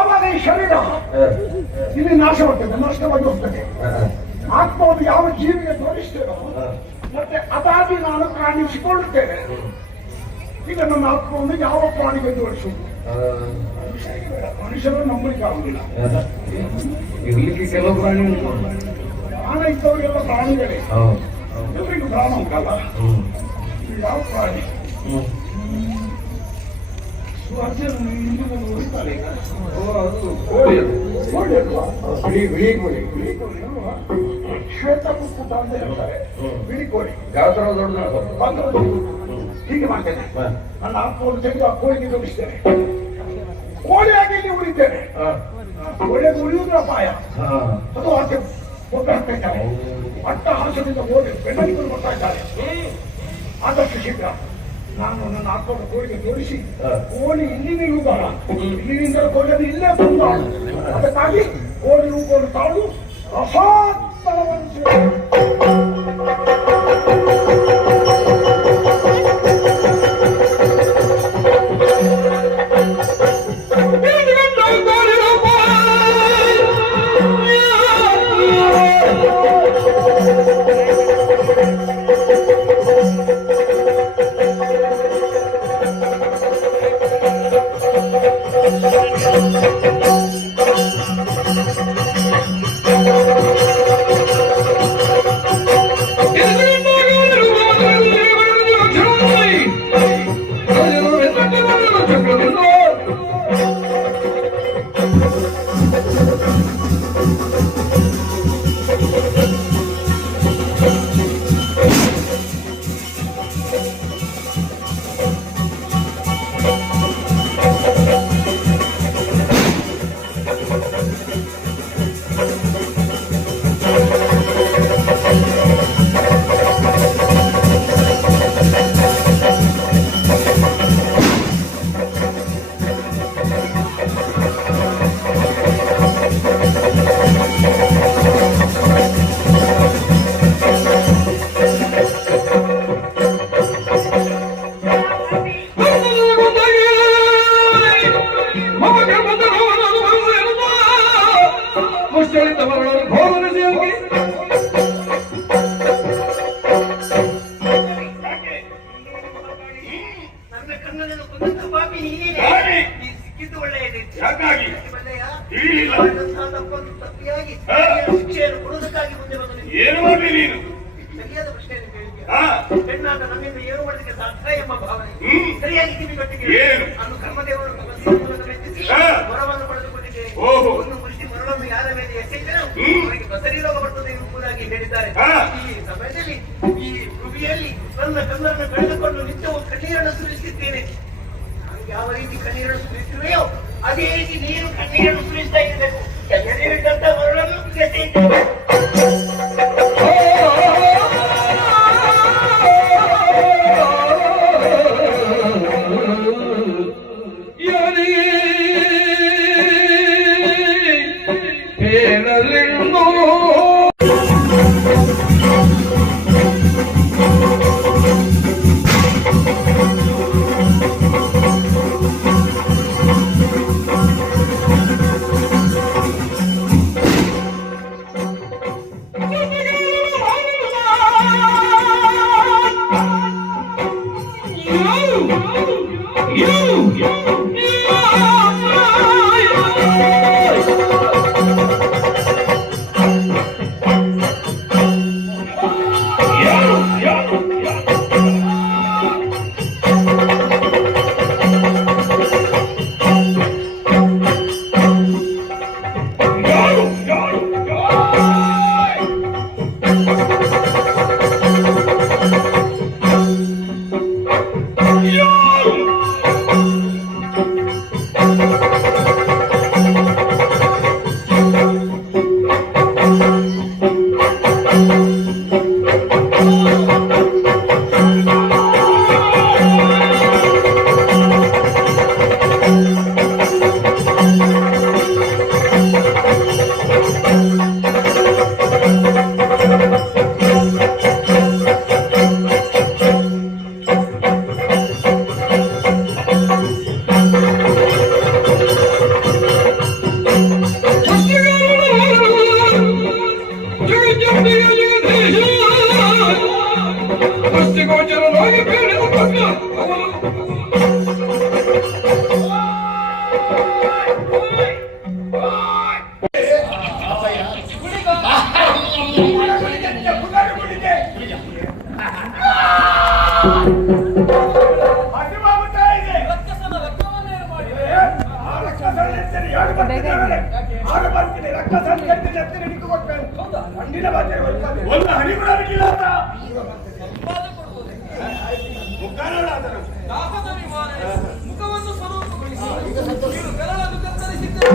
ಆವಾಗ ಈ ಶರೀರ ಇಲ್ಲಿ ನಾಶವಾಗ್ತದೆ, ನಷ್ಟವಾಗಿ ಹೋಗ್ತದೆ. ಆತ್ಮವನ್ನು ಯಾವ ಜೀವಿಗೆ ತೋರಿಸ್ತೇನೋ ಮತ್ತೆ ಅದಾಗಿ ನಾನು ಕಾಣಿಸಿಕೊಳ್ಳುತ್ತೇನೆ. ಈಗ ನನ್ನ ಆತ್ಮವನ್ನು ಯಾವ ಪ್ರಾಣಿಗೆ ತೋರಿಸುವುದು? ಮನುಷ್ಯರು ನಂಬಲಿಕ್ಕೆ ಆಗುದಿಲ್ಲ. ಇರ್ಲಿಕ್ಕೆ ಕೆಲವು ಪ್ರಾಣಿ ಪ್ರಾಣ ಇದ್ದವರಿಗೆಲ್ಲ ಪ್ರಾಣಿಗಳೇ. ಎಲ್ರಿಗೂ ಪ್ರಾಣ ಉಂಟಲ್ಲ, ಯಾವ ಪ್ರಾಣಿ? ಶ್ವೇತ ಕುಕ್ಕುಟ ಅಂತ ಹೇಳ್ತಾರೆ, ಬಿಳಿ ಕೋಳಿ. ಯಾವ ತರ ದೊಡ್ಡ ಹೀಗೆ ಮಾಡ್ತೇನೆ, ನನ್ನ ಆತ್ಮವನ್ನು ತೆಗೆದು ಆ ಕೋಳಿಗೆ ತೋರಿಸ್ತೇನೆ, ಕೋಳಿಯಾಗಿ ಇಲ್ಲಿ ಉಳಿತೇನೆ. ಕೋಳಿಯಾಗಿ ಉಳಿಯುವುದ್ರ ಅಪಾಯ, ಅದು ಆಚೆ ಒಟ್ಟಾಗ್ತಾ ಇದ್ದಾರೆ. ಅಟ್ಟಹಾಸದಿಂದ ಓಡಿ ಬೆನ್ನಡಿಗಳು ಬರ್ತಾ ಇದ್ದಾರೆ. ಆದಷ್ಟು ಶೀಘ್ರ ನಾನು ನನ್ನ ಆತ್ಮವನ್ನು ಕೋಳಿಗೆ ತೋರಿಸಿ, ಕೋಳಿ ಇಲ್ಲಿ ನಿಲ್ಲುವುದಲ್ಲ, ಇಲ್ಲಿಂದ ಕೋಳಿಯನ್ನು ಇಲ್ಲೇ ಬಂದ. ಅದಕ್ಕಾಗಿ ಕೋಳಿ ರೂಪವನ್ನು ತಾಳು ರಸಾತ್ತರವನ್ನು ಶಿಕ್ಷೆಯನ್ನು ಕೊಡುವುದಕ್ಕಾಗಿ ಮುಂದೆ ಬಂದು ಏನು ಮಾಡಿ ನೀನು ಸರಿಯಾದ ಪ್ರಶ್ನೆಯನ್ನು ಕೇಳಿದ್ಯಾ? ಹೆಣ್ಣಾದ ನನ್ನಿಂದ ಏನು ಮಾಡಲಿಕ್ಕೆ ಸಾಧ್ಯ ಎಂಬ ಭಾವನೆ ಸರಿಯಾಗಿ ಕಿವಿಗಟ್ಟಿಗೆ ನಾನು ಕರ್ಮದೇವರನ್ನು ಮೆಚ್ಚಿಸಿ ವರವನ್ನು ಪಡೆದುಕೊಂಡಿದ್ದೇನೆ. ಒಂದು ಮುಷ್ಟಿ ಮರಳನ್ನು ಯಾರ ಮೇಲೆ ಎಸೆಯಿದರೆ ಅವರಿಗೆ ಬಸರಿ ರೋಗ ಬರ್ತದೆ ಎಂಬುದಾಗಿ ಹೇಳಿದ್ದಾರೆ. ಈ ಸಮಯದಲ್ಲಿ ಈ ಭೂಮಿಯಲ್ಲಿ ನನ್ನ ಕಣ್ಣನ್ನು ಕಳೆದುಕೊಂಡು ನಿತ್ಯವೂ ಕಣ್ಣೀರನ್ನು ಸುರಿಸುತ್ತೇನೆ. ನಾನು ಯಾವ ರೀತಿ ಕಣ್ಣೀರನ್ನು ಸುರಿಸುವೆಯೋ ಅದೇ ರೀತಿ ನೀರು ಕಣ್ಣೀರನ್ನು ಸುರಿಸ್ತಾ ಇರಬೇಕು. ಎದೆಯಿಟ್ಟಂತ ಮರಳನ್ನು ಎಸೆಯಿದ್ದೇನೆ. ಬರ್ತೀನಿ ಯಾರು ಬರ್ತೀನಿ ಆಗ ಬರ್ತೀನಿ ರಕ್ತ ಸಂಖ್ಯೆ ಹತ್ತಿರ ನಿಂತು ಕೊಡ್ತೇನೆ ಹಣ್ಣಿನ ಬಾಜೆ ಒಂದು ಹನಿ ಕೂಡ ಆಗಿಲ್ಲ ಅಂತ ಮುಖಾನೋಡ ಅದನ್ನು ದಾಹದ ನಿವಾರಣೆ ಮುಖವನ್ನು ಸ್ವರೂಪಗೊಳಿಸಿ ನೀನು ಬೆರಳನ್ನು ಕತ್ತರಿಸಿದ್ದರೆ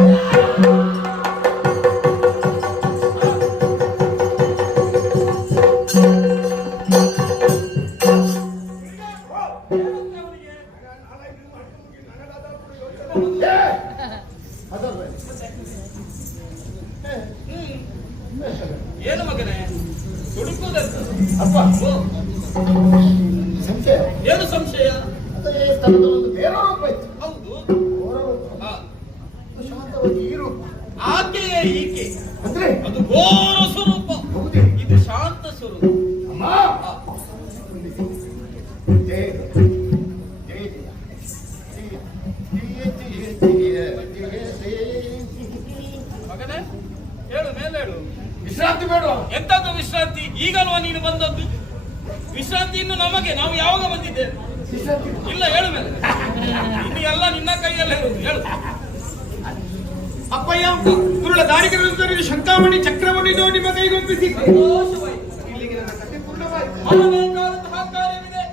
ಏನು ಮಗನೇ ಹುಡುಕುವುದಂತ ಅಪ್ಪ ಓ, ಸಂಖ್ಯೆ ಏನು ಸಂಶಯ? ಅದೇ ಸ್ಥಳದಲ್ಲೊಂದು ಬೇರೆ ರೂಪ ಇತ್ತು ಹೌದು. ಅವರ ರೂಪ ಹಾ. ಇದು ಶಾಂತವಾಗಿ ಈ ರೂಪ ಆಕೆಯೇ ಈಕೆ, ಅಂದ್ರೆ ಅದು ಘೋರ ಸ್ವರೂಪ, ಹೌದೇ ಇದು ಶಾಂತ ಸ್ವರೂಪ. ಅಮ್ಮ ಹಾ. ಜಯ ಜಯ ಮಗನೇ ಹೇಳು, ಮೇಲೆ ಹೇಳು. ವಿಶ್ರಾಂತಿ ಬೇಡ ಎಂತದ್ದು ವಿಶ್ರಾಂತಿ? ಈಗಲ್ವಾ ನೀನು ಬಂದದ್ದು? ವಿಶ್ರಾಂತಿ ಇನ್ನು ನಮಗೆ, ನಾವು ಯಾವಾಗ ಬಂದಿದ್ದೇವೆ? ವಿಶ್ರಾಂತಿ ಇಲ್ಲ, ಹೇಳು ಮೇಲೆ. ಇನ್ನು ಎಲ್ಲ ನಿನ್ನ ಕೈಯಲ್ಲಿ ಹೇಳುದು, ಹೇಳು. ಅಪ್ಪಯ್ಯ ಗುರುಳ ದಾರಿಗೆ ವಿರುದ್ಧ ಶಂಕಾಮಣಿ ಚಕ್ರವನ್ನು ನಿಮ್ಮ ಕೈಗೊಪ್ಪಿಸಿ ಸಂತೋಷವಾಯಿತು. ಇಲ್ಲಿಗೆ ನನ್ನ ಕಥೆ ಪೂರ್ಣವಾಯಿತು. ಮಾಡಬೇಕಾದಂತಹ ಕಾರ್ಯವಿದೆ.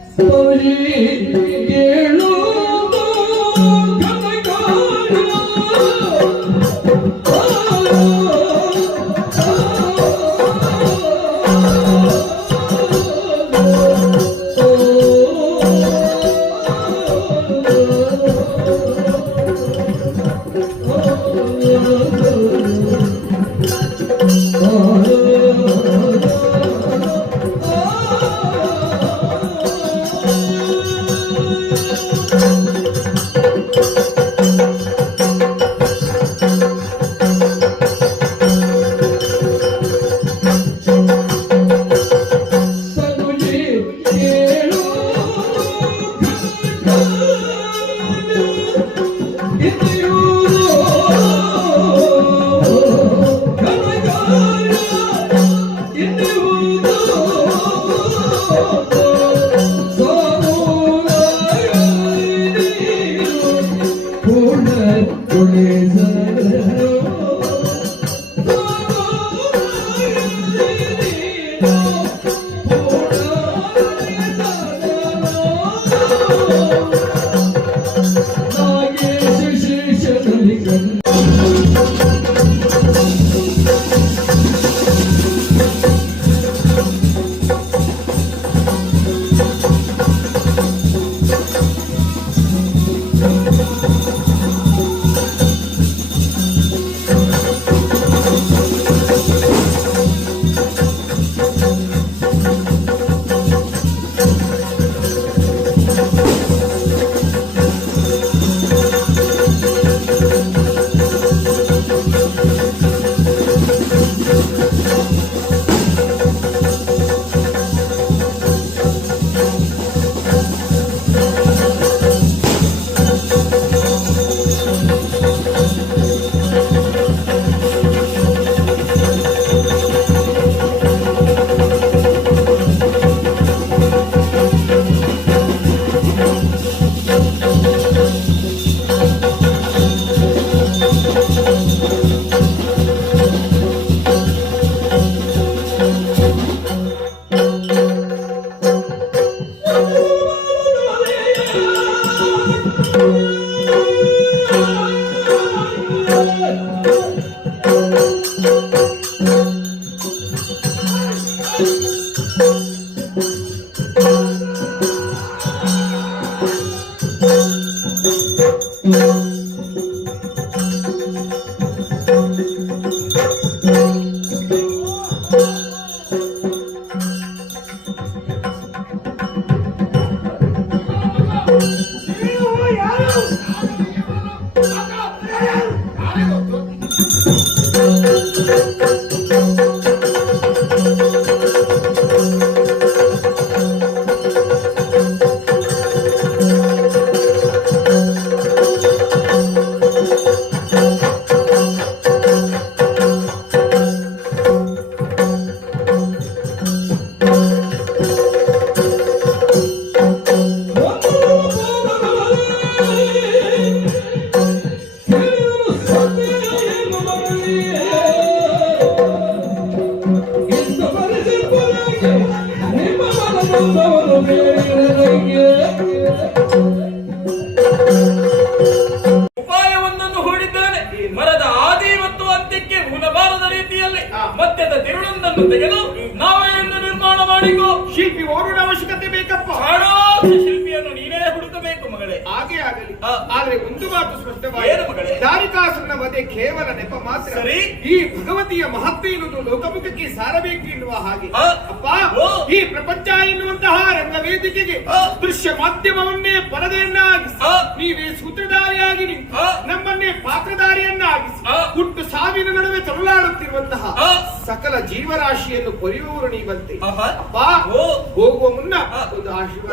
ಮಧ್ಯದ ತಿರುಳೊಂದನ್ನು ತೆಗೆದು ನಾವೇ ಎಂದು ನಿರ್ಮಾಣ ಮಾಡಿಕೋ. ಶಿಲ್ಪಿ ಓರ್ವನ ಅವಶ್ಯಕತೆ ಬೇಕಪ್ಪ. ಷಾಡಾಕ್ಷ ಶಿಲ್ಪಿಯನ್ನು ನೀನೇ ಹುಡುಕಬೇಕು ಮಗಳೇ. ಹಾಗೆ ಆಗಲಿ. ಆದ್ರೆ ಒಂದು ಮಾತು ಏನು ಸ್ಪಷ್ಟವಾಗಿ, ಮಗಳೇ? ದಾರಿಕಾಸುರನ ವಧೆ ಕೇವಲ ನೆಪ ಮಾತ್ರ. ಸರಿ. ಈ ಭಗವತಿಯ ಮಹತ್ವ ಎನ್ನುವುದು ಲೋಕಮುಖಕ್ಕೆ ಸಾರಬೇಕು ಎನ್ನುವ ಹಾಗೆ ಅಪ್ಪ, ಈ ಪ್ರಪಂಚ ಎನ್ನುವಂತಹ ರಂಗವೇದಿಕೆಗೆ ದೃಶ್ಯ ಮಾಧ್ಯಮವನ್ನೇ ಪರದೆಯನ್ನಾಗಿಸಿ ನೀವೇ ಸೂತ್ರಧಾರಿಯಾಗಿ ನಿಂತು ನಮ್ಮನ್ನೇ ಪಾತ್ರಧಾರಿಯನ್ನಾಗಿಸಿ ಹುಟ್ಟು ಸಾವಿನ ನಡುವೆ ತೊರಲಾಡುತ್ತಿರುವಂತಹ ಸಕಲ ಜೀವರಾಶಿಯನ್ನು ಕೊರೆಯುವವರು ನೀವಂತೆ. ಅಪ್ಪ, ಹೋಗುವ ಮುನ್ನ ಒಂದು ಆಶೀರ್ವಾದ.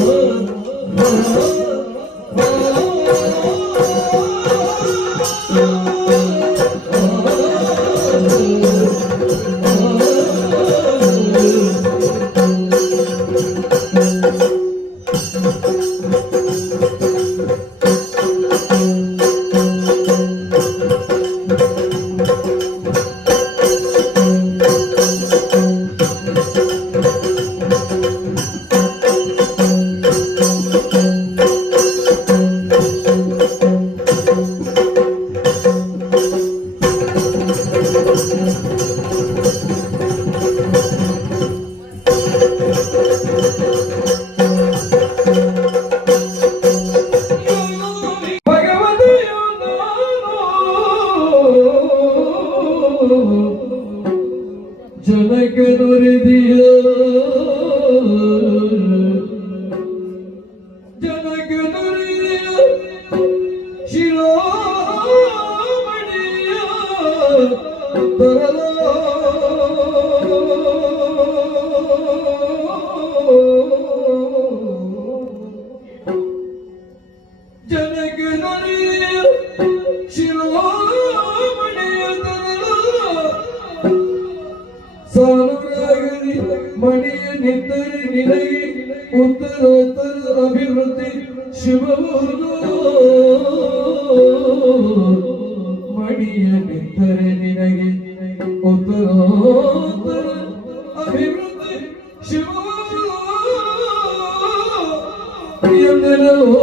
Oh ಜನಕ್ಕೆ ನುರಿದಿಯ ಜನಕ್ಕೆ ನುರಿದಿಯ ಶಿರೋಮಣಿಯ ತರಲ ಜನಕ್ಕೆ ನುರಿದಿಯ ಶಿರೋಮಣಿಯ ಸಾನುರಾಗಲಿ ಮಣಿಯ ನಿಂತರೆ ನಿನಗೆ ಉತ್ತರೋತ್ತರ ಅಭಿವೃದ್ಧಿ ಶುಭವುದು ಮಣಿಯ ನಿಂತರೆ ನಿನಗೆ ಉತ್ತರೋತ್ತರ ಅಭಿವೃದ್ಧಿ ಶುಭವುದು ಎಂದೆಲ್ಲವೋ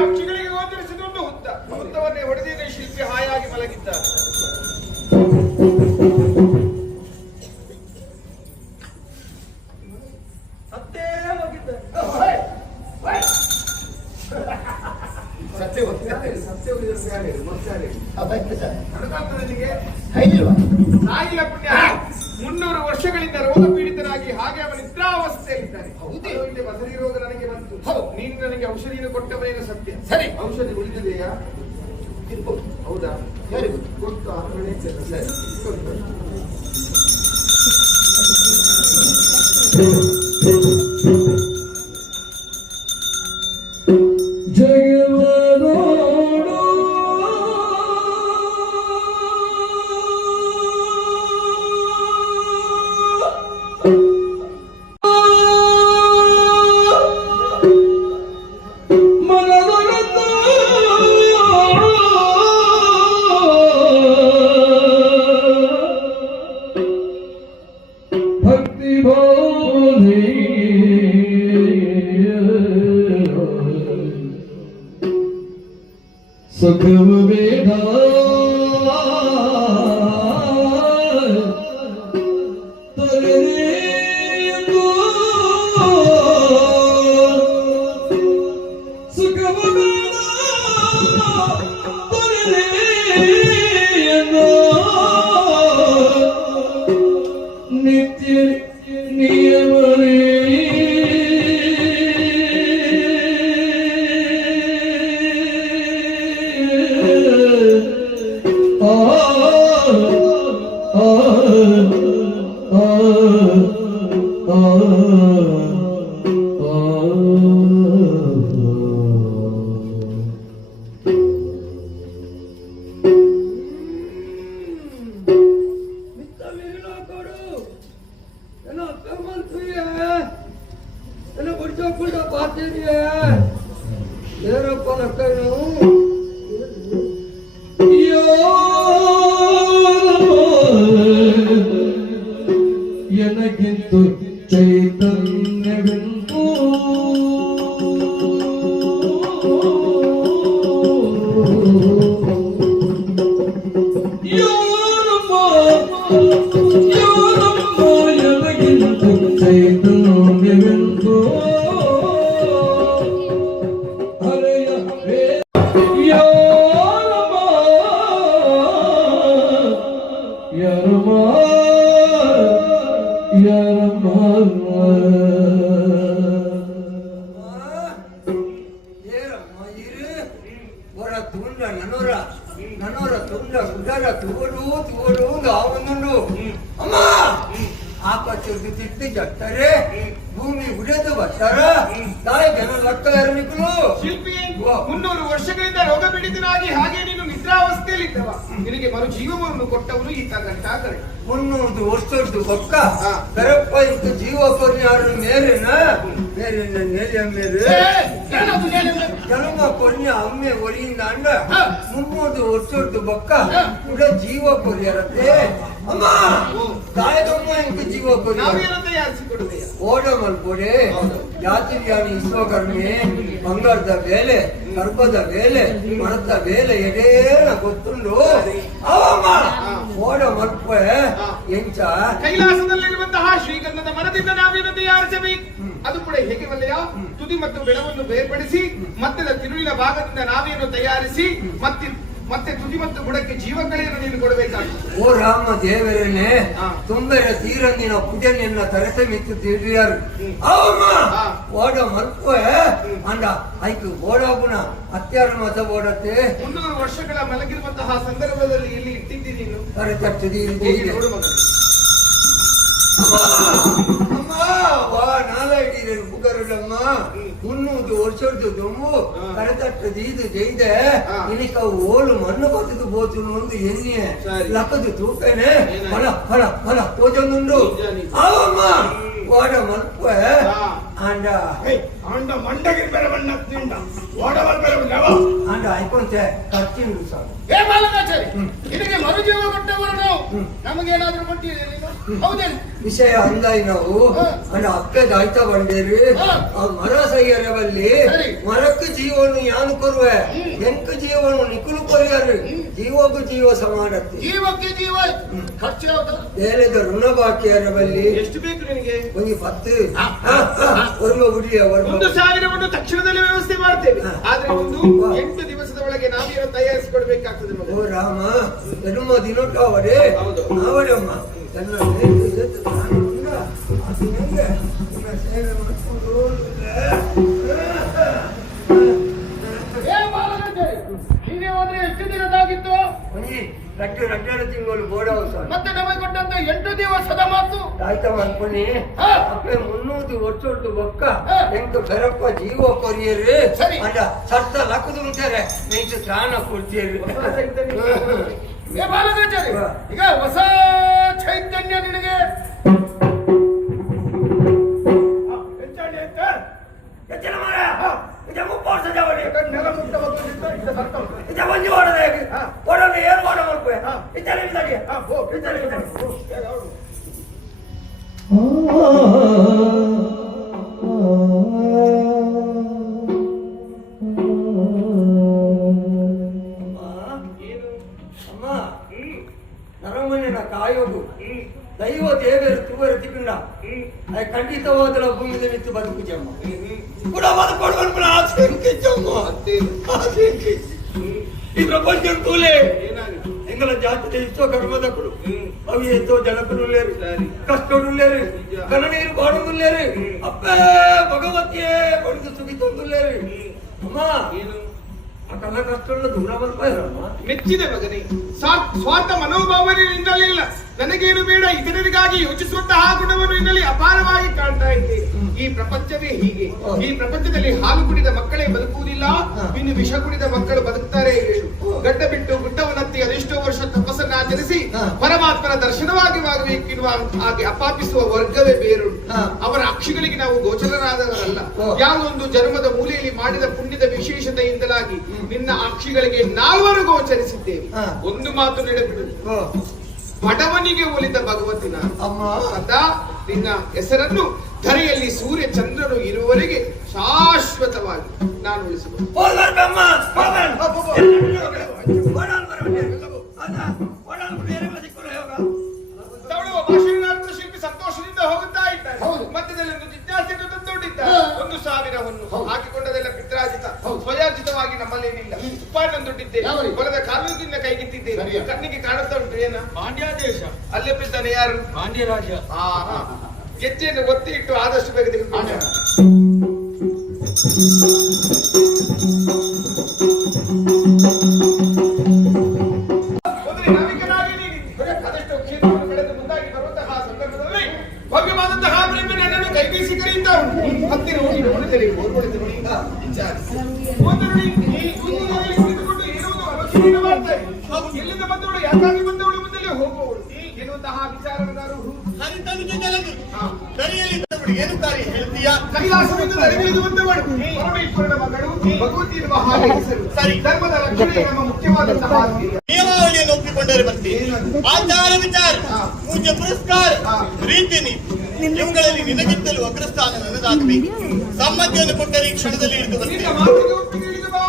ಅಕ್ಷಿಗಳಿಗೆ ಗೋಚರಿಸಿದೊಂದು ಹುತ್ತವನ್ನೇ ಹೊಡೆದಿದ್ದ ಶಿಲ್ಪಿ ಹಾಯಾಗಿ ಮಲಗಿದ್ದಾರೆ. ಸತ್ತೇ ಹೋಗಿದ್ದಾರೆ. ಸಾಯಿಲ ಪುಣ್ಯ 300 ವರ್ಷಗಳಿಂದ ರೋಗ ಪೀಡಿತರಾಗಿ ಹಾಗೆ ಅವರ ನಿದ್ರಾವಸ್ಥೆಯಲ್ಲಿದ್ದಾರೆ. ಇಲ್ಲಿ ಬಸರಿ ರೋಗ ನನಗೆ ಬಂತು. ನೀನು ನನಗೆ ಔಷಧಿಯನ್ನು ಕೊಟ್ಟವರೇನು ಸತ್ಯ. ಸರಿ, ಔಷಧಿ ಉಳಿದಿದೆಯಾ? ಹೌದಾ? ಕೊಟ್ಟು ಆಮೇಲೆ ಸರಿ ಭಕ್ತಿ ಬೋಧಿ ಸುಖವ ಬೇಡ ಸುಖವ ಬೇಡ ನಿತ್ಯ ನಿಯಮರೇ எனக்கிಂತು ಚೈತನ್ಯವೆಂದು எனக்கிಂತು ಚೈತನ್ಯವೆಂದು ಆಕಾಶದ್ದು ತಿದ್ದು ಜಟ್ಟರೆ ಭೂಮಿ ಉಡೆದು ಬರ್ತಾರ ತಾಯಿ ಜನ ಲಕ್ಕ ನಿರ್ಮಿಕಲು ಶಿಲ್ಪಿ ವಾ. 300 ವರ್ಷಗಳಿಂದ ರೋಗ ಪೀಡಿತನಾಗಿ ಹಾಗೆ ನೀನು ನಿದ್ರಾವಸ್ಥೆಯಲ್ಲಿದ್ದವ ನಿನಗೆ ಮರು ಜೀವವನ್ನು ಕೊಟ್ಟವನು ಈತ ಗಂಟಾಕರೆ 300 ವರ್ಷದ್ದು ಬೊಕ್ಕ ಹಾ. ಕರಪ್ಪ ಇಂತ ಜೀವ ಕೊರ್ಯಾರು ಮೇರೆನ ನೆಲೆಯ ಮೇಲೆ ಜನ್ಮ ಕೊರ್ಯ ಅಮ್ಮೆ ಒರಿಯಿಂದ ಅಂಡ 300 ವರ್ಷದ್ದು ಬೊಕ್ಕ ಕೂಡ ಜೀವ ಕೊರ್ಯಾರತ್ತೆ ಅಮ್ಮ ತಾಯದಮ್ಮ ಇಂಕ ಜೀವ ಕೊರ್ಯಾರ ನಾವೇನು ತಯಾರಿಸಿಕೊಡುವೆಯ ಓಡ ಮಲ್ಪೊಡೆ ಜಾತಿ ವ್ಯಾನಿ ವಿಶ್ವಕರ್ಮೆ ಬಂಗಾರದ ಬೇಲೆ ಕರ್ಪದ ಬೇಲೆ ಮರದ ಬೇಲೆ ಎಡೇನ ಗೊತ್ತುಂಡು ಅವಮ್ಮ ಓಡ ಮಲ್ಪ ಎಂಚ ಕೈಲಾಸದಲ್ಲಿರುವಂತಹ ಶ್ರೀಗಂಧದ ಮರದಿಂದ ನಾವೇನು ತಯಾರಿಸಬೇಕು ಅದು ಕೂಡ ಹೇಗೆ ವಲಯ ತುದಿ ಮತ್ತು ಬೆಳವನ್ನು ಬೇರ್ಪಡಿಸಿ ಮಧ್ಯದ ತಿರುಳಿನ ಭಾಗದಿಂದ ನಾವೇನು ತಯಾರಿಸಿ ಮತ್ತೆ ತುದಿ ಮತ್ತು ಬುಡಕ್ಕೆ ಜೀವಕಳೆಯನ್ನು ನೀನು ಕೊಡಬೇಕಾಗ್ತದೆ ಓ ರಾಮ ದೇವರೇನೆ ಹಾ. ತುಂಬೆರ ತೀರಂದಿನ ಪೂಜನೆಯನ್ನ ತರತೆ ಮಿತ್ತು ತಿಳಿಯಾರು ಅವಮ್ಮ ಹಾ. ಓಡ ಮಲ್ಪ ಅಂಡ ಆಯ್ತು ಓಡಾಬುನ ಅತ್ಯಾರ ಮತ ಓಡತ್ತೆ 300 ವರ್ಷಗಳ ಮಲಗಿರುವಂತಹ ಸಂದರ್ಭದಲ್ಲಿ ಇಲ್ಲಿ ಇಟ್ಟಿದ್ದಿ ನೀನು ತರತಟ್ಟದಿ ಹೋಗಿ ನೋಡು ಮಗನೇ. ಅಮ್ಮ ವಾ ನಾಲ ಹಿಡಿದ್ರೆ ಬುಗರುಡಮ್ಮ 300 ವರ್ಷದ್ದು ದೊಂಬು ಕರೆತಟ್ಟದು ಇದು ಜೈದೆ ಹಾ. ಇನಿಕ ಓಲು ಮಣ್ಣು ಬತ್ತದು ಬೋತು ಒಂದು ಎಣ್ಣೆ ಸರಿ. ಲಕ್ಕದು ತೂಕನೆ ಫಲ ತೋಜೊಂದುಂಡು ನಿಜ, ನಿಜ. ಅವಮ್ಮ ಓಡ ಮಲ್ಪ ಹಾ. ಅಂಡ ಅಂಡ ಮಂಡಗೆ ಬೇರೆ ಬಣ್ಣ ತಿಂಡ ಓಡವಲ್ ಬೇರೆ ಅಂಡ ಆಯ್ಕೊಂತೆ ಖರ್ಚಿಂಡು ಸಾಕು ಏ ಬಾಲಕಾಚಾರಿ ನಿನಗೆ ಮರುಜೀವ ಕೊಟ್ಟವರು ನಾವು ನಮಗೇನಾದ್ರೂ ಕೊಟ್ಟಿದೆ ಹೌದೇನು ವಿಷಯ ಅಂದಾಯಿ ನಾವು ಅಂಡ ಅಕ್ಕದ ಆಯ್ತಾ ಬಂಡೇರಿ ಆ ಮರ ಸೈಯರವಲ್ಲಿ ಸರಿ. ಮರಕ್ಕೆ ಜೀವನು ಯಾನು ಕೊರುವೆ ಎಂಕ ಜೀವನು ನಿಕುಲು ಕೊರಿಯಾರು ಜೀವಕ್ಕೂ ಜೀವ ಸಮಾನತ್ತೆ ಜೀವಕ್ಕೆ ಜೀವ ಖರ್ಚು ಯಾವುದು ಬೇಲೆದ ಋಣ ಬಾಕಿಯರವಲ್ಲಿ ಎಷ್ಟು ಬೇಕು ನಿನಗೆ ಒಂದು 10 ವರ್ಮ ಗುಡಿಯ ವರ್ಮ 1,000ವನ್ನು ತಕ್ಷಣದಲ್ಲಿ ವ್ಯವಸ್ಥೆ ಮಾಡ್ತೇವೆ ಹಾ. ಆದ್ರೆ ಒಂದು 8 ದಿವಸದ ಒಳಗೆ ನಾವೇನು ತಯಾರಿಸಿಕೊಡ್ಬೇಕಾಗ್ತದೆ ಮಗ ಓ ರಾಮ ಜನ್ಮ ದಿನಕ್ಕ ಅವರೇ ಹೌದು. ಅವರಮ್ಮ ತನ್ನ ನಾನು ಉಂಡ ಅದು ಹೆಂಗೆ ನಿನ್ನ ಸೇವೆ ಮಾಡ್ಕೊಂಡು ಏ ಬಾಲಕಾಚಾರಿ ಹೀಗೆ ಹೋದ್ರೆ ಎಷ್ಟು ದಿನದಾಗಿತ್ತು ಒಂಜಿ ರಡ್ಡು ತಿಂಗಳು ಬೋಡ ಮತ್ತೆ ನಮಗೆ ಕೊಟ್ಟಂತ 8 ದಿವಸದ ಮಾತು ಆಯ್ತಾ ಅನ್ಕೊನಿ ಹಾ. ಅಪ್ಪೆ 300 ವರ್ಷದ್ದು ಬೊಕ್ಕ ಹಾ. ಎಂಟು ಬೆರಪ್ಪ ಜೀವ ಕೊರಿಯರು ಸರಿ. ಅಂಡ ಸತ್ತ ಲಕ್ಕದು ಅಂತಾರೆ ನೀನು ತ್ರಾಣ ಕೊಡ್ತೀರಿ ಏ ಬಾಲಕಾಚಾರಿ ಹಾ. ಈಗ ಹೊಸ ಚೈತನ್ಯ ನಿನಗೆ ಎಚ್ಚರ ಮಾರ ಇದು 3 ವರ್ಷ ಜಾವಳಿ ನೆಲ ಮುಟ್ಟ ಇದು ಒಂದು ಓಡದೆ ಓಡೋದು ಏನು ಓಡ ಮಾಡ್ಕೋ ಇದ್ದಾರೆ ಅಮ್ಮ ನರಮನೆಯ ಕಾಯೋದು ದೈವ ದೇವರು ತೂವರ ತಿಕ್ಕಂಡ ಖಂಡಿತವಾದ ಭೂಮಿದ ನಿಂತು ಬದುಕುಜಮ್ಮ ಕೂಡ ಬದುಕೊಂಡು ಆಸೆ ಈ ಪ್ರಪಂಚ ತೂಲೆ ಎಂಗಲ ಜಾತಿ ವಿಶ್ವಕರ್ಮದಕ್ಕಳು ಅవి ఎంతో జనకులు లేరు కష్టోడు లేరు కననీరు బాడులు లేరు అప్పే భగవతియే కొడుకు సుఖితోడు లేరు అమ్మా ಆ ಕಲ ಕಷ್ಟಗಳು ದೂರ ಬರ್ತಾಯಿರಮ್ಮ ಮೆಚ್ಚಿದೆ ಮಗನೇ ಸ್ವಾರ್ಥ ಮನೋಭಾವನೆಯಿಂದಲಿಲ್ಲ ನನಗೇನು ಬೇಡ ಇತರರಿಗಾಗಿ ಯೋಚಿಸುವಂತಹ ಗುಣವನ್ನು ಇನ್ನಲ್ಲಿ ಅಪಾರವಾಗಿ ಕಾಣ್ತಾ ಇದ್ದೆ ಈ ಪ್ರಪಂಚವೇ ಹೀಗೆ ಈ ಪ್ರಪಂಚದಲ್ಲಿ ಹಾಲು ಕುಡಿದ ಮಕ್ಕಳೇ ಬದುಕುವುದಿಲ್ಲ ಇನ್ನು ವಿಷ ಕುಡಿದ ಮಕ್ಕಳು ಬದುಕ್ತಾರೆ ಗಡ್ಡ ಬಿಟ್ಟು ಗುಡ್ಡವನ್ನತ್ತಿ ಅದೆಷ್ಟೋ ವರ್ಷ ತಪಸ್ಸನ್ನು ಆಚರಿಸಿ ಪರಮಾತ್ಮನ ದರ್ಶನವಾಗಬೇಕೆನ್ನುವ ಹಾಗೆ ಅಪಾಪಿಸುವ ವರ್ಗವೇ ಬೇರು ಅವರ ಅಕ್ಷಿಗಳಿಗೆ ನಾವು ಗೋಚರರಾದವರಲ್ಲ ಯಾವುದೊಂದು ಜನ್ಮದ ಮೂಲೆಯಲ್ಲಿ ಮಾಡಿದ ಪುಣ್ಯದ ವಿಶೇಷತೆಯಿಂದಲಾಗಿ ನಿನ್ನ ಅಕ್ಷಿಗಳಿಗೆ 4 ಗೋಚರಿಸಿದ್ದೇವೆ ಒಂದು ಮಾತು ನೆನಪಿಡು ಬಡವನಿಗೆ ಒಲಿದ ಭಗವತಿನ ಅಮ್ಮ ಅದ ನಿನ್ನ ಹೆಸರನ್ನು ಧರೆಯಲ್ಲಿ ಸೂರ್ಯ ಚಂದ್ರನು ಇರುವವರೆಗೆ ಶಾಶ್ವತವಾಗಿ ನಾನು ಉಳಿಸಬಹುದು ಶಿಲ್ಪಿ ಸಂತೋಷದಿಂದ ಹೋಗುತ್ತಾ ಇದ್ದಾರೆ ಮಧ್ಯದಲ್ಲಿ ಒಂದು ಜಿಜ್ಞಾಸೆಯನ್ನು ತಂದೊಡ್ಡಿದ್ದಾರೆ 1,000 ಹೊನ್ನು ಹಾಕಿಕೊಂಡದೆಲ್ಲ ಪಿತ್ರಾಜಿತ ಸ್ವಯಾರ್ಜಿತವಾಗಿ ನಮ್ಮಲ್ಲೇನಿಲ್ಲ ಉಪ್ಪಾಟನ್ನು ದುಡ್ಡಿದ್ದೇನೆ ಹೊಲದ ಕಾಲುಗಿಂದ ಕೈಗಿತ್ತಿದ್ದೇನೆ ಕಣ್ಣಿಗೆ ಕಾಣುತ್ತಾ ಉಂಟು ಏನ ಪಾಂಡ್ಯ ದೇಶ ಅಲ್ಲೇ ಬಿದ್ದಾನೆ ಯಾರು ಪಾಂಡ್ಯ ರಾಜ್ಯ ಗೆಜ್ಜೆಯನ್ನು ಒತ್ತಿ ಇಟ್ಟು ಆದಷ್ಟು ಬೇಗ ತೆಗೆದುಕೊಂಡು ನಾವಿಕನಾಗಿ ನೀಡಿ ಅದೆಷ್ಟೋ ಕ್ಷೇತ್ರವನ್ನು ಬೆಳೆದು ಮುಂದಾಗಿ ಬರುವಂತಹ ಸಂದರ್ಭದಲ್ಲಿ ನೋಡಿ ಗಮನದಲ್ಲಿ ಓರ್ಪಡಿಸಿ ನೋಡಿ ವಿಚಾರಿಸಿ ಒಂದು ನೋಡಿ ಈ ಕುಂದಿನಲ್ಲಿ ಕುಳಿತುಕೊಂಡು ಏನೋ ಒಂದು ಆಲೋಚನೆಯನ್ನು ಮಾಡ್ತಾರೆ ಎಲ್ಲಿಂದ ಬಂದವಳು ಯಾಕಾಗಿ ಬಂದವಳು ಮುಂದೆಲ್ಲೇ ಹೋಗುವವಳು ಎನ್ನುವಂತಹ ವಿಚಾರಗಾರರು ಏನು ಕಾರ್ಯ ಹೇಳ್ತೀಯಾ? ಕೈಲಾಸದಿಂದ ನರಗಿಳಿದು ಬಂದವಳು ಪರಮೇಶ್ವರನ ಮಗಳು ಭಗವತಿ ಎನ್ನುವ ಹಾಗೆ ಹೆಸರು ಸರಿ. ಧರ್ಮದ ರಕ್ಷಣೆ ನಮ್ಮ ಮುಖ್ಯವಾದಂತಹ ಆಸ್ತಿ. ನಿಯಮಾವಳಿಯನ್ನು ಒಪ್ಪಿಕೊಂಡರೆ ಬರ್ತೀನಿ. ಆಚಾರ ವಿಚಾರ, ಪೂಜ್ಯ ಪುರಸ್ಕಾರ, ರೀತಿ ನೀತಿ ಇವುಗಳಲ್ಲಿ ನಿನಗಿಂತಲೂ ಅಗ್ರಸ್ಥಾನ ನನ್ನದಾಗಬೇಕು. ಸಮ್ಮತಿಯನ್ನು ಕೊಟ್ಟರೆ ಈ ಕ್ಷಣದಲ್ಲಿ ಹಿಡಿದು ಬರ್ತೀನಿ. ನಿನ್ನ ಮಾತಿಗೆ ಒಪ್ಪಿಗೆ ಇಳಿದು ಬಾ.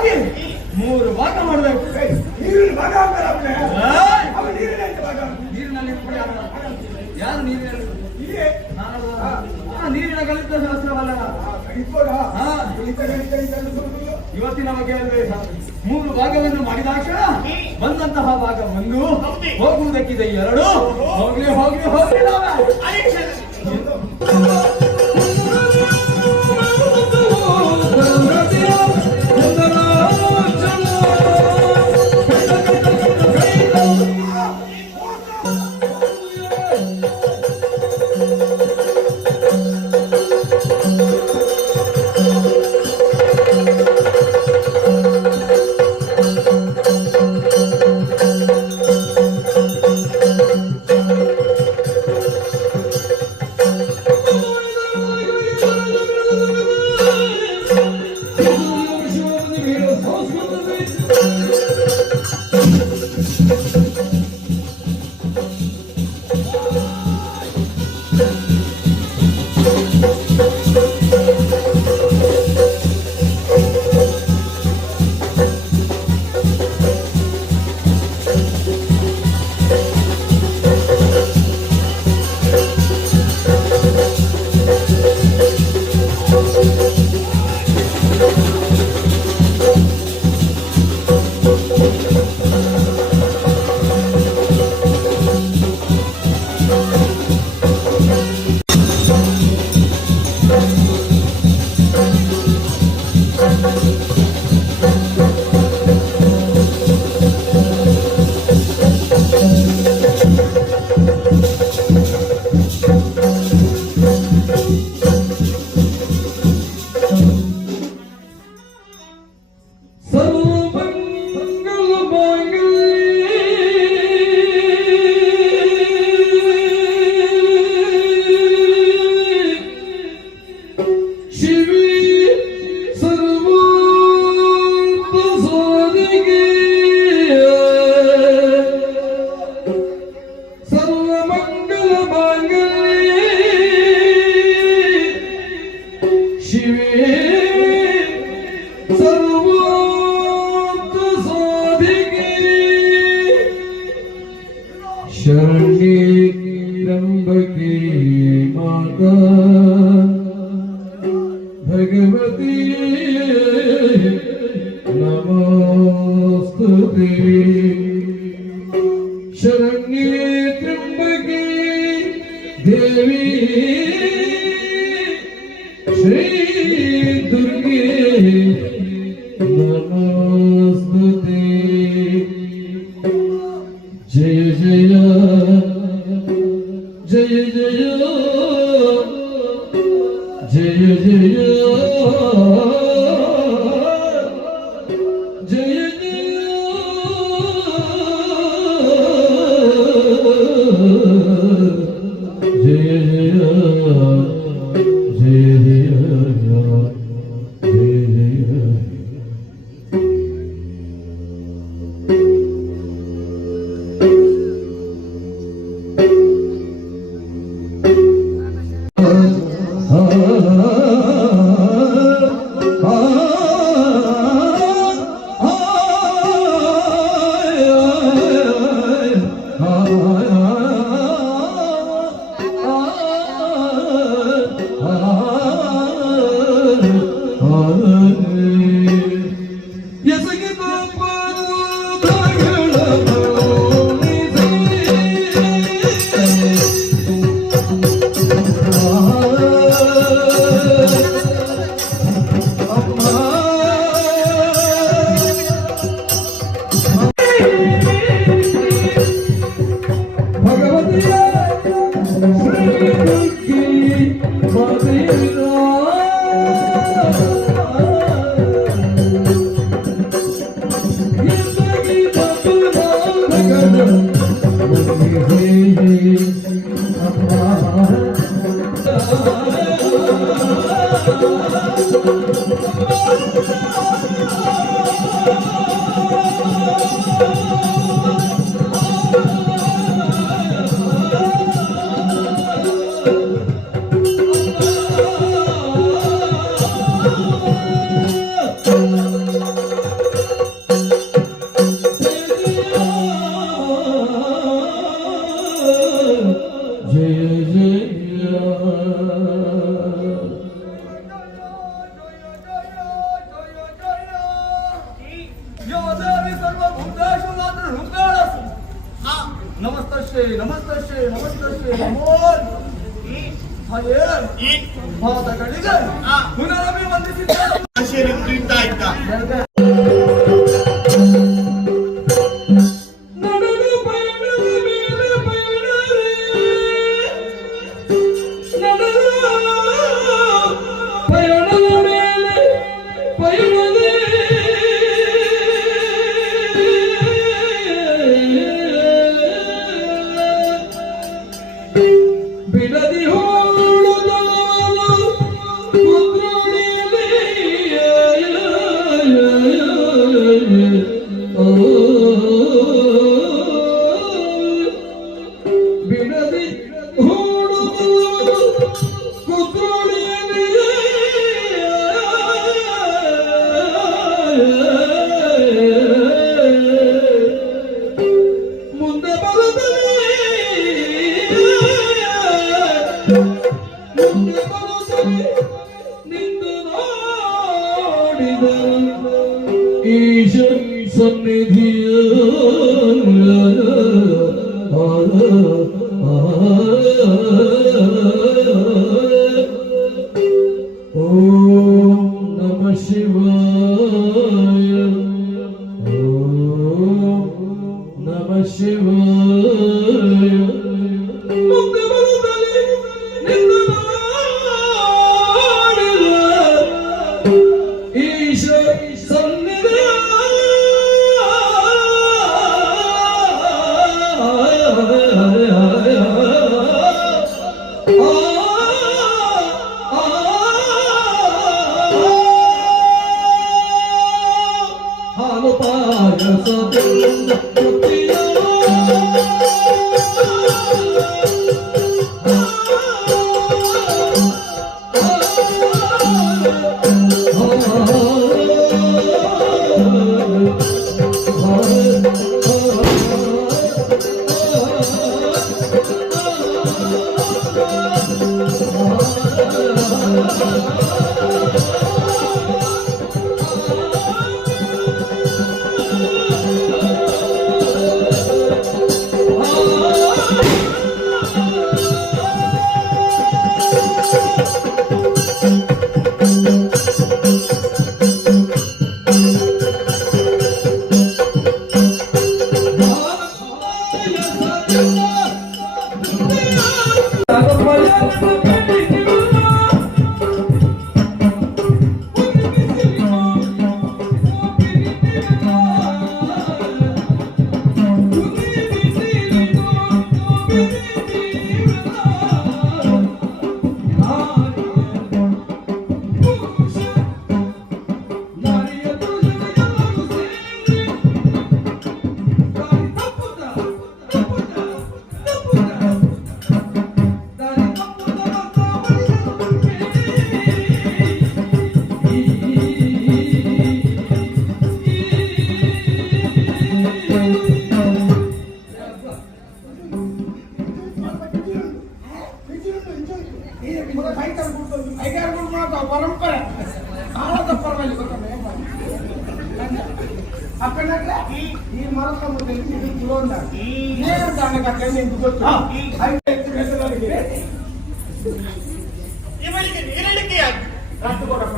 ಹಾಗೆ 3 ಭಾಗ ಮಾಡಬೇಕು. ನೀರಿನ ಭಾಗ ಆಗ್ತಾರೆ ಅವನೇ. ಏಯ್! ಅವ ನೀರಿನ ಎಂತ ಭಾಗ? ನೀರಿನಲ್ಲಿ ಕೂಡ ಯಾರು ನೀರಿನಲ್ಲಿ ಹೀಗೆ ನೀರಿನ ಗಣಿತ ಶಾಸ್ತ್ರವಲ್ಲ. ಕಲಿಸ್ಬೋದಾ? ಹಾ. ಗಣಿತ ಬರುವುದಿಲ್ಲ. ಇವತ್ತಿನ ಬಗ್ಗೆ ಅಲ್ವೇ 3 ಭಾಗವನ್ನು ಮಾಡಿದಾಕ್ಷಣ ಬಂದಂತಹ ಭಾಗ 1, ಹೋಗುವುದಕ್ಕಿದೆ 2. ಹೋಗ್ಲಿ ಹೋಗ್ಲಿ ಹೋಗ್ಲಿ शरण्ये त्र्यंबके माता भगवती नमोस्तुते। शरण्ये त्र्यंबके देवी श्री दुर्गे नमोस्तुते। जय जय जय जय जय जय जय ನಮಸ್ತಶ್ರೀ ನಮಸ್ತಶ್ರೀ ನಮಸ್ತಶ್ರೀ ನಮೋ ಹಾಗೆ ಈ ಪಾದಗಳಿಗೆ ಆ. ಪುನರಭಿ ವಂದಿಸಿದ್ದಾರೆ. ಭಾಷೆಯಲ್ಲಿ ನುಡಿತಾ ಇದ್ದ ನಡೆದು ಪಯಣದ ಮೇಲೆ ಪಯಣವೇ, ನಡೆದು ಪಯಣದ ಮೇಲೆ ಪಯಣವೇ, ಬಿಡದಿ ಹೋಡುದಲವಲು ಕುದ್ರೋಡಿಯಲ್ಲಿ ಬಿಡದಿ ಹೋಡುದಲವಲು ಕುದ್ರೋಡಿಯಲ್ಲಿ ಮುಂದೆ ಬರುತ್ತದೆ ಮುಂದೆ ಬರುತ್ತದೆ ನಿಂದು ನೋಡಿದ ಈಶ ಸನ್ನಿಧಿಯ ಓಂ ನಮಃ ಶಿವಾಯ ಓಂ ನಮಃ ಶಿವಾಯ ಮುಂದೆ ಬರುತ್ತದೆ ನಿಂದು ನೋಡಿದ ಈಶ ಸನ್ನಿಧಿಯ ಹಾಲು ಪಾಯಸದಿಂದ ತೃಪ್ತಿಯ ಪರಂಪರೆ ಆಳದ ಪರವಾಗಿ ಅಪ್ಪನಾದ್ರೆ ಈ ಮರದ ಮುಂದೆ ಕಿಲೋಂಡ ಏನು ತಾಣಕ್ಕೆ ನಿಂತು ಗೊತ್ತು ಇವಳಿಗೆ ನೀರಡಿಕೆಯಾಗಿ ರಟ್ಟು ಕೊಡಪ್ಪ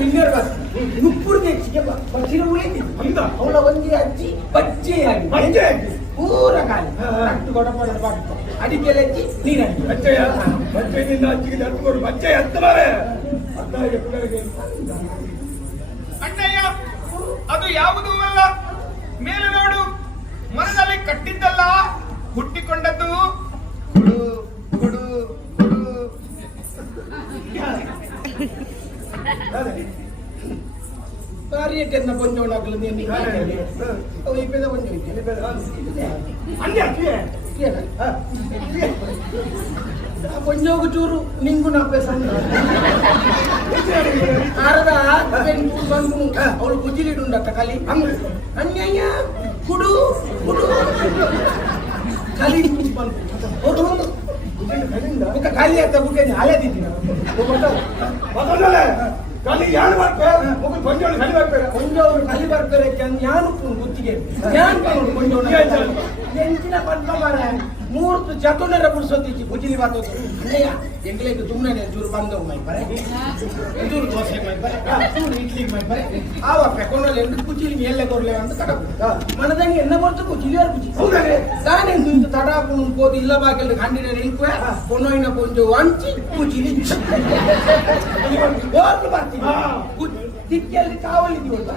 ಮಿಂಗರ್ ಬಸ್ ನುಪ್ಪುರು ನೆಚ್ಚಿಗೆ ಬಚ್ಚಿನ ಉಳಿತಿದ್ದು ಅವಳ ಒಂದಿ ಅಜ್ಜಿ ಬಜ್ಜೆಯಾಗಿ ಬಜ್ಜೆಯಾಗಿ ಪೂರ ಕಾಲಿ ರಟ್ಟು ಕೊಡಪ್ಪ ಅಡಿಕೆ ಲಜ್ಜಿ ನೀರಡಿ ಬಚ್ಚೆಯ ಬಚ್ಚೆಯಿಂದ ಅಜ್ಜಿಗೆ ರಟ್ಟು ಕೊಡು ಬಚ್ಚೆ ಎತ್ತಲಾರೆ ಅಣ್ಣಯ್ಯ ಅದು ಯಾವುದೂ ಅಲ್ಲ ಮೇಲೆ ನೋಡು ಮನದಲ್ಲಿ ಕಟ್ಟಿದ್ದಲ್ಲ ಹುಟ್ಟಿಕೊಂಡದ್ದು ಕೊಡು ಕೊಡು ಕೊಡು ಕಾರ್ಯಕ್ಕೆನ್ನ ಕೊಂಚೋಣಾಗಲು ನೀನು ಅವು ಈ ಪೇದ ಕೊಂಚೋಗು ಚೂರು ನಿಂಗು ನಾಪೇಸ ಆರದ ಬಂದು ಅವಳು ಗುಜ್ಜಿಲಿಡುಂಡತ್ತ ಕಲಿ ಅನ್ಯಾಯ ಕುಡು ಕುಡು ಕಲಿ ಬಂದು ಖಾಲಿ ಆಗ್ತಾ ಬಿಟ್ಟೆ ಹಾಲೇದಿದ್ದೀನಿ ಕಲಿ ಯಾರು ಮಾಡ್ತಾರೆ ಒಬ್ಬರು ಕೊಂಜೋಳು ಕಲಿ ಮಾಡ್ತಾರೆ ಕೊಂಜೋರು ಕಲಿ ಬರ್ತಾರೆ ಜ್ಞಾನ ಗುತ್ತಿಗೆ ಎಂಚಿನ ಬಂದ ಮಾರ ಮೂರ್ತು ಚತುನರ ಪುರುಸೊತ್ತಿಚ್ಚಿ ಬುಜಿಲಿ ಬಾತೋದು ಅಣ್ಣಯ್ಯ ಎಂಗ್ಲೇಗೆ ಸುಮ್ಮನೆ ಚೂರು ಬಂದವು ಮೈ ಬರೆ ಚೂರು ದೋಸೆ ಮೈ ಬರೆ ಚೂರು ಇಡ್ಲಿ ಮೈ ಬರೆ ಆವ ಪೆಕೊಂಡಲ್ಲಿ ಎಂದು ಕುಚಿಲಿ ಮೇಲೆ ಕೊರ್ಲೆ ಅಂತ ಕಟಕು ಮನದಂಗೆ ಎನ್ನ ಬರ್ತು ಕುಚಿಲಿಯರು ಕುಚಿ ಹೌದಾರೆ ನಾನೆಂದು ಇಂದು ತಡಾಪುನು ಕೋದಿ ಇಲ್ಲ ಬಾಕೆಲ್ಲ ಕಂಡಿನ ನಿಲ್ಕುವೆ ಕೊನೋಯಿನ ಕೊಂಚ ಹಂಚಿ ಕುಚಿಲಿ ಓರ್ಲು ಬರ್ತೀನಿ ದಿಕ್ಕಿಯಲ್ಲಿ ಕಾವಲಿದ್ದೀವಲ್ಲ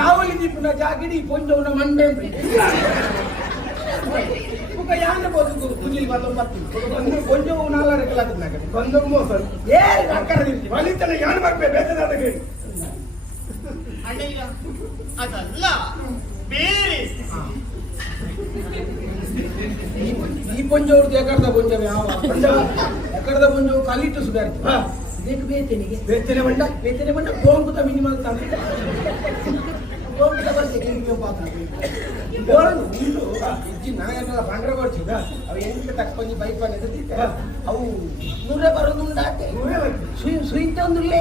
ಕಾವಲಿದ್ದಿ ಪುನಃ ಜಾಗಿಡಿ ಕೊಂಚವನ್ನ ಮಂಡೆ ಯಾನೆ ಬೋದು ಕುಜಿಲಿ ಮಾತ್ರ ಬರ್ತೀನಿ ಕೊಂಚವು ನಾಲ್ಕು ರೆಕ್ಕಲಾಗ್ತದೆ ಕೊಂದವು ಮೋಸ ಏರಿ ಕರೆದಿರ್ತೀವಿ ಬಲಿತನ ಯಾರು ಮಾಡ್ಬೇಕು ಬೇಸದಾದಗೆ ಅಣ್ಣಯ್ಯ ಅದಲ್ಲ ಬೇರೆ ಈ ಪೊಂಜವ್ರದ್ದು ಎಕರದ ಪೊಂಜವ ಯಾವ ಎಕರದ ಪೊಂಜವು ಕಲಿಟ್ಟು ಸುಧಾರಿತು ಬೇಕು ಬೇತನಿಗೆ ಬೇತನೆ ಬಂಡ ಬೇತನೆ ಬಂಡ ಗೋಂಗುತ ಮಿನಿಮಲ್ ತಾನೆ ಗೋಂಗುತ ಬರ್ತೀನಿ ಇಜ್ಜಿ ನಾಯಕರ ಬಂಡ್ರ ಬರ್ತಿದ್ದ ಅವು ಎಂಟು ತಕ್ಕೊಂಡಿ ಬೈಕ್ ಬಂದಿದ್ದ ಅವು ನೂರೇ ಬರೋದುಂಡಾತೆ ಸುಯಿಂತ ಒಂದುಲ್ಲೇ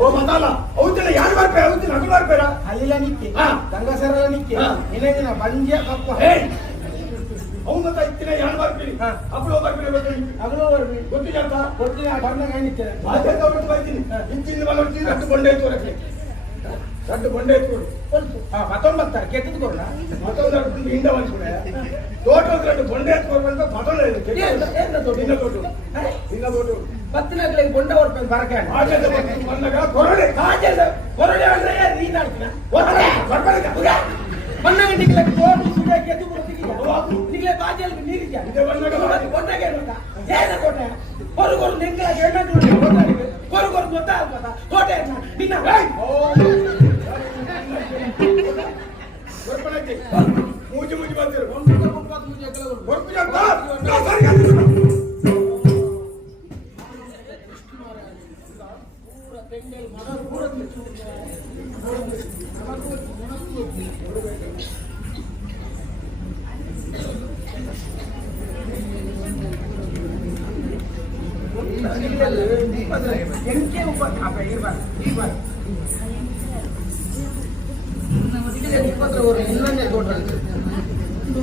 ಓ ಮತಾಲ ಅವತ್ತೆಲ್ಲ ಯಾರು ಮಾಡ್ಬೇಕು ಅವತ್ತಿನ ಹಗಲು ಮಾಡ್ಬೇಡ ಅಲ್ಲಿಲ್ಲ ನಿಕ್ಕೆ ಗಂಗಸರಲ್ಲ ನಿಕ್ಕೆ ದಿನ ಬಂಜ ಕಪ್ಪ ಅವನ ಇತ್ತಿನ ಯಾರು ಮಾಡ್ತೀನಿ ಅಪ್ಪಳು ಬರ್ತೀನಿ ಅಗಲೋ ಬರ್ಬಿ ಗೊತ್ತಿಲ್ಲ ಅಂತ ಕೊಡ್ತೀನಿ ಆ ಬಂದ ಕಾಣಿತ್ತೆ ಬಾಧ್ಯತೆ ಅವ್ರಿಗೆ ಬರ್ತೀನಿ ಇಂಚಿನ ಬಲವರ್ತೀನಿ ರಟ್ಟು ಬಂಡೆ ಎತ್ತುವರಕ್ಕೆ ರಟ್ಟು ಬಂಡೆ ಎತ್ತುವರು ಮತ್ತೊಂದು ಬರ್ತಾರೆ ಕೆಟ್ಟದ್ದು ಕೊಡ ಮತ್ತೊಂದು ಹಿಂದೆ ಬಂದ್ಬಿಡೆ ತೋಟ ರಟ್ಟು ಬಂಡೆ ಎತ್ತುವರು ಅಂತ ಮತ್ತೊಂದು ಇನ್ನ ತೋಟ ಬತ್ತಿನಾಗ್ಲಿಗೆ ಬೊಂಡ ಹೊರಬೇಕು ಬರಕ್ಕೆ ಬಂದಾಗ ಕೊರಡೆ ಹೊರಡೆ ಅಂದ್ರೆ ನೀನ್ ಆಡ್ತೀನ ಮಣ್ಣಾಗ ನಿಗ್ಲೆ ತೋಟು ಸುಡೆ ಕೆದ್ದು ನಿಗ್ಲೆ ಬಾಜಿಯಲ್ಲಿ ನೀರಿಗೆ ಬೊಂಡಗೆ ಏನ ಕೋಟೆ ಹೊರಗೊರು ನಿಂಗಳ ಹೆಣ್ಣು ಹೊರಗೊರು ಗೊತ್ತಾಗ್ಬೋದ ಕೋಟೆ ನಿನ್ನ ಮೂಜಿ ಮೂಜಿ ಬರ್ತೀರಿ ಎಂಕೆ ಉಪ ಇರ್ಬಾರ್ದು ಇನ್ನೊಂದೇ ತೋಟ ಇದು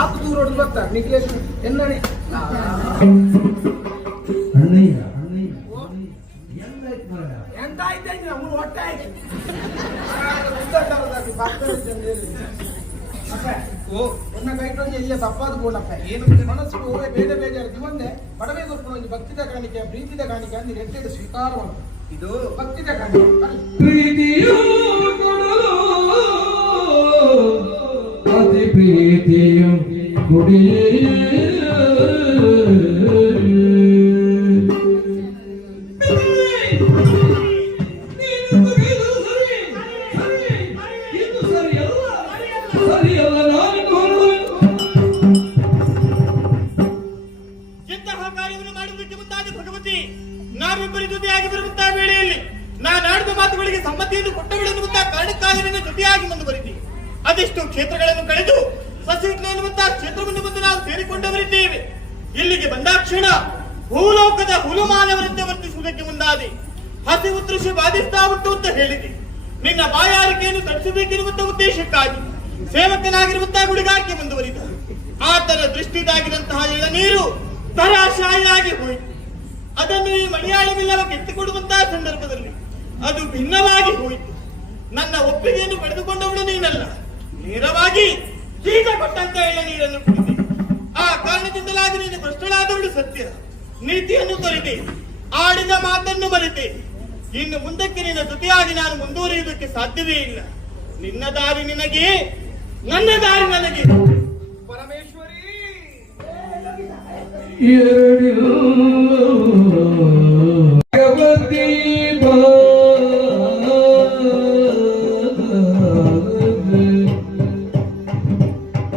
ಆತು ದೂರ ಬರ್ತಾರೆ ನಿಖಿಲೇಶ್ ಎನ್ನಣೆ ಎಂತ ಆಯ್ತು ನಮ್ಮನ್ನು ಹೊಟ್ಟೆ ಆಯ್ತು ఉన్న ಕೈಟೊಂದು ಎಲ್ಲ ತಪ್ಪಾದ ಬೋಡಪ್ಪ ಏನು ಮನಸ್ಸು ಹೋಗಿ ಬೇಡ ಬೇಜಾರು ಒಂದೇ ಬಡವೆ ಗೊತ್ತು ಭಕ್ತಿದ ಕಾಣಿಕೆ ಪ್ರೀತಿದ ಕಾಣಿಕೆ ಅಂದ್ರೆ ರೆಟ್ಟೆದು ಸ್ವೀಕಾರ ಮಾಡು ಇದು ಭಕ್ತಿದ ಕಾಣಿಕೆ ಪ್ರೀತಿಯು ಕೊಡಲು ಅತಿ ಪ್ರೀತಿಯು ಕುಡಿಯೇ ನಾವಿಬ್ಬರ ಜೊತೆಯಾಗಿ ಬರುವಂತಹ ವೇಳೆಯಲ್ಲಿ ನಾನಾಡಿದ ಮಾತುಗಳಿಗೆ ಸಮ್ಮತಿಯನ್ನು ಕೊಟ್ಟವಳೆನ್ನುವಂತಹ ಕಾರಣಕ್ಕಾಗಿ ನನ್ನ ಜೊತೆಯಾಗಿ ಮುಂದುವರಿದ್ದೀವಿ. ಅದೆಷ್ಟು ಕ್ಷೇತ್ರಗಳನ್ನು ಕಳೆದು ಸಸಿಟ್ಲ ಎನ್ನುವಂತಹ ಕ್ಷೇತ್ರವನ್ನು ಬಂದು ನಾವು ಸೇರಿಕೊಂಡವರಿದ್ದೇವೆ. ಇಲ್ಲಿಗೆ ಬಂದಾಕ್ಷಣ ಭೂಲೋಕದ ಹುಲುಮಾನವರಂತೆ ವರ್ತಿಸುವುದಕ್ಕೆ ಮುಂದಾದೆ. ಹಸಿವು ತೃಷಿ ಬಾಧಿಸ್ತಾ ಉಂಟು ಅಂತ ಹೇಳಿದೆ. ನಿನ್ನ ಬಾಯಾರಿಕೆಯನ್ನು ತಡಿಸಬೇಕೆನ್ನುವಂತಹ ಉದ್ದೇಶಕ್ಕಾಗಿ ಸೇವಕನಾಗಿರುವಂತಹ ಗುಡಿಗಾರಿಕೆ ಮುಂದುವರಿದ. ಆತನ ದೃಷ್ಟಿದಾಗಿರುವಂತಹ ಎಳನೀರು ತರಾಶಾಯಿಯಾಗಿ ಹೋಯಿತು. ಅದನ್ನು ಈ ಮಲಯಾಳವಿಲ್ಲವ ಕೆತ್ತಿಕೊಡುವಂತಹ ಸಂದರ್ಭದಲ್ಲಿ ಅದು ಭಿನ್ನವಾಗಿ ಹೋಯಿತು. ನನ್ನ ಒಪ್ಪಿಗೆಯನ್ನು ಪಡೆದುಕೊಂಡವಳು ನೀನಲ್ಲ, ನೇರವಾಗಿ ಈಗ ಕೊಟ್ಟಂತ ಎಳನೀರನ್ನು ಕುಡಿದೆ. ಆ ಕಾರಣದಿಂದಲಾಗಿ ನೀನು ಭ್ರಷ್ಟಳಾದವಳು ಸತ್ಯ. ನೀತಿಯನ್ನು ತೊರೆದೆ, ಆಡಿದ ಮಾತನ್ನು ಮರೆತೆ. ಇನ್ನು ಮುಂದಕ್ಕೆ ನಿನ್ನ ಜೊತೆಯಾಗಿ ನಾನು ಮುಂದುವರಿಯುವುದಕ್ಕೆ ಸಾಧ್ಯವೇ ಇಲ್ಲ. ನಿನ್ನ ದಾರಿ ನಿನಗೆ, ನನ್ನ ದಾರಿ ನನಗೆ. ಪರಮೇಶ್ವರಿ ಭಗವತಿ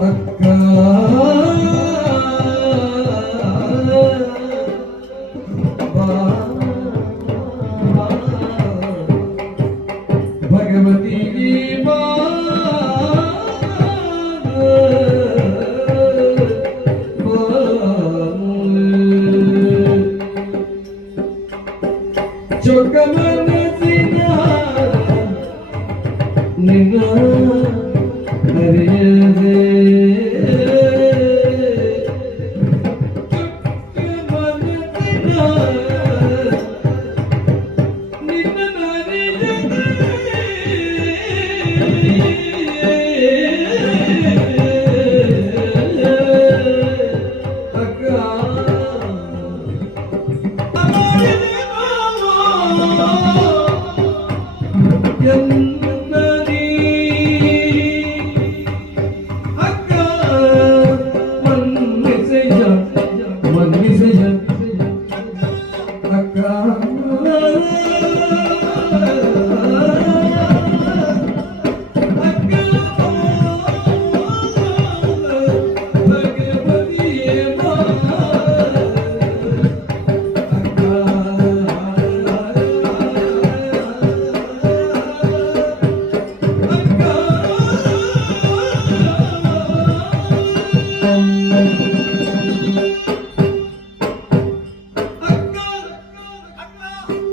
ಅಕ್ಕ ಭಗವತಿ ನಿನ್ನ ಅರಿಯದೆ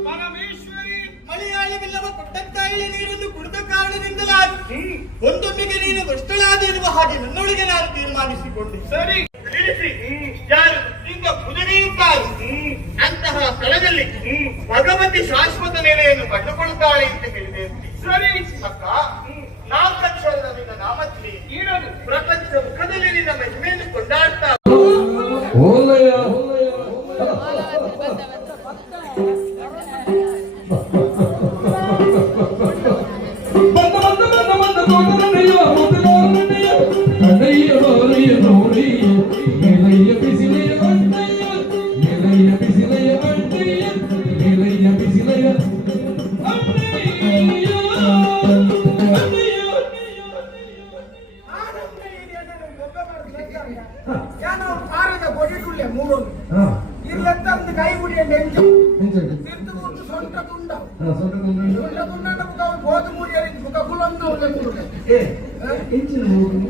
ಪರಮೇಶ್ವರಿ, ಮಲಯಾಳವಿಲ್ಲವ ಕೊಟ್ಟಕ್ಕಾಯಿಲೆ ನೀರನ್ನು ಕುಡಿದ ಕಾರಣದಿಂದಲಾಗಿ ಒಂದೊಮ್ಮೆಗೆ ನೀನು ದುಷ್ಟಳಾದ ಇರುವ ಹಾಗೆ ನನ್ನೊಳಗೆ ನಾನು ತೀರ್ಮಾನಿಸಿಕೊಂಡೆ. ಸರಿ ತಿಳಿಸಿ, ಯಾರು ಇಂದ ಕುದುರೆಯುತ್ತಾರೆ ಅಂತಹ ಸ್ಥಳದಲ್ಲಿ ಭಗವತಿ ಶಾಶ್ವತ ನೆಲೆಯನ್ನು ಕಂಡುಕೊಳ್ಳುತ್ತಾಳೆ ಅಂತ ಹೇಳಿದೆ. ಸರಿ ಅಕ್ಕ, ನಾಲ್ಕಕ್ಷರದ ನಿನ್ನ ನಾಮಕ್ಕೆ ಈರನು ಪ್ರಪಂಚ ಮುಖದಲ್ಲಿ ನಿನ್ನ ಮಹಿಮೆಯನ್ನು ಕೊಂಡಾಡ್ತಾ ಓಲಯ ಪಾರದ ಕೊಡಿಡುಳ್ಳೆ ಮೂರು ಇರ್ಲತ್ತಂದು ಕೈ ಗುಡಿಯಂಡು ಎಂಜು ತಿರ್ತು ಕೊಟ್ಟು ಸೊಂಟ ತುಂಡ ಸೊಂಟ ತುಂಡ ಬೋಧ ಮೂಡಿಯರಿ ಮುಖ ಕುಲೊಂದು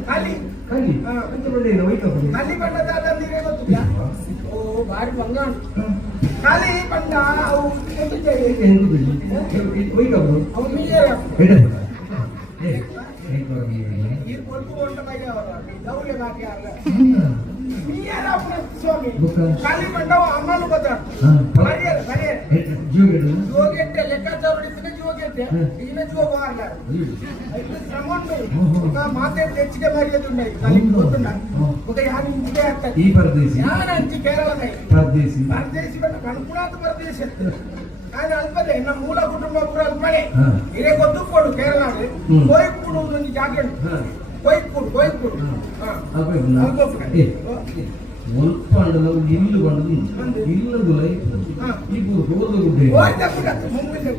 ಕಲಿ ಕಲಿ ಬಂಡದ ನೀರೇ ಗೊತ್ತಿಲ್ಲ ಓ ಬಾರಿ ಬಂಗಾಣ ಕಲಿ ಬಂಡ ಅವು ಅವು ಮೀಯರ ಈ ಕೊಟ್ಟು ಹೊಂಟ ಕೈ ಅವರ ದೌಲೆ ಬಾಕಿ ಅಲ್ಲ ಮೀಯರ ಸ್ವಾಮಿ ಕಲಿ ಬಂಡವ ಅಮ್ಮಲು ಬದ ಬರಿಯರ ಬರಿಯರ ಜೋಗೆಟ್ಟೆ ಲೆಕ್ಕಾಚಾರ ಹೊಡಿತಾನೆ ಜೋಗೆಟ್ಟೆ ಇನ್ನ ಜೋಗ ಅಲ್ಲ ಐದು ಶ್ರಮ ಮಾತಾಡಿ ಹೆಚ್ಚಿಗೆ ಮರ್ಯಾದುಂಡ ಕಲಿ ಗೊತ್ತುಂಡ ఒక యాని ఇంటికే అత్త ఈ పరదేశి యాన అంచి కేరళనై పరదేశి పరదేశి బట్ కనుకునాత పరదేశి ఆయన అల్పదే నా మూల కుటుంబ ಪೂರ ಅಲ್ಪಡೆ ಇರೆ ಗೊತ್ತು ಕೊಡು ಕೇರಳಾಡೆ ಕೋಯಿಕ್ಕೂಡು ಒಂದು ಜಾಗೆಡು ಕೋಯಿಕ್ಕೂಡು ಮುಲ್ಪಂಡದ ಇಲ್ಲು ಬಂದದು ಇಲ್ಲದು ಲೈಫ್ ಈ ಹೋದ ಗುಡ್ಡೆ ಹೋಯ್ತ ಮುಂದೆ